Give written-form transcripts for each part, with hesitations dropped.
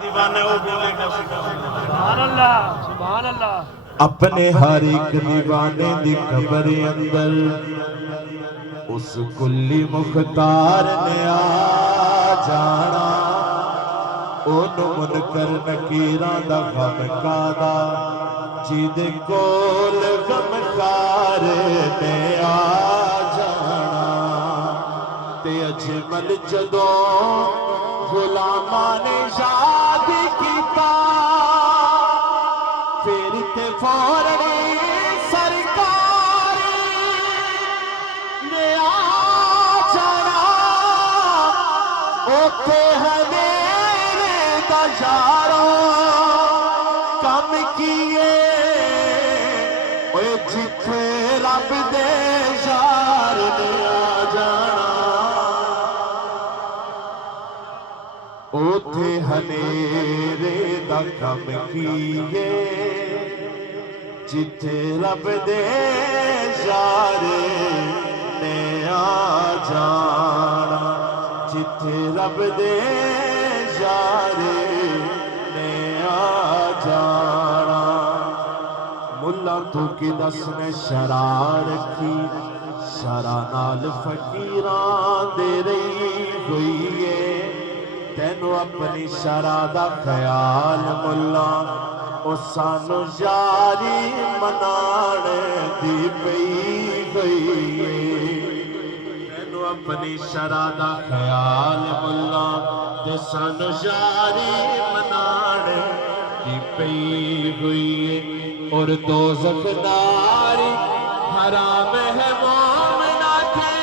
दीवाने वो बोलेगा सुभान अल्लाह, सुभान अल्लाह। अपने हर एक दीवाने दी कबर अंदर उस कुल्ली मुख्तार ने आ जाना। ओनू मुनकर नकीरां दा गम कादा जिदे कोल गमकार ने आ जाना। ते अजमल जदों गुलामां ने याद कीता फिर ते फौरन सरकार ने आ जाना। ओथे हनेरे दा यारो कम किए ओए जिथे रब दे यार ने आ जाना। ओथे हनेरे दा कम किए जिथे रब दे यार ने आ जाना। जिथे रब दे यार ने आ जाना। मुल्ला तू की दस ने शरा रखी शरा नाल फकीरां दे रही हुई है। तेनू अपनी शरा दा ख्याल मुल्ला ओ सानू यारी मनाण दी पई गई है। तेनू अपनी शरा दा ख्याल मुल्ला ते सानू यारी मनाण दी पई हुई है। और दोज़ख नारी हराम है मोमिना थे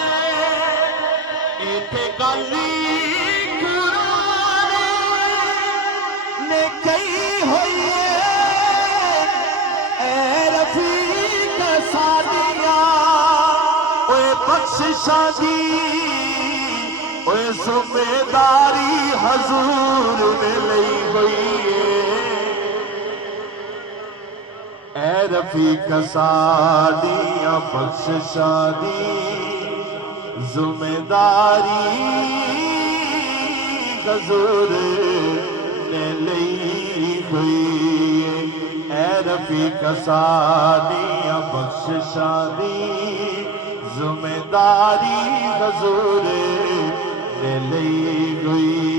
इथे गली ने कही हुई है रफीक सादिया ओए बख्शिशा दी ओए ज़िम्मेदारी हजूर ने लई हुई है। ए रफीक सादिया बख्शिशा दी ज़िम्मेदारी हजूर ने लई हुई है। ए रफीक सादिया बख्शिशा दी ज़िम्मेदारी हजूर ने लई हुई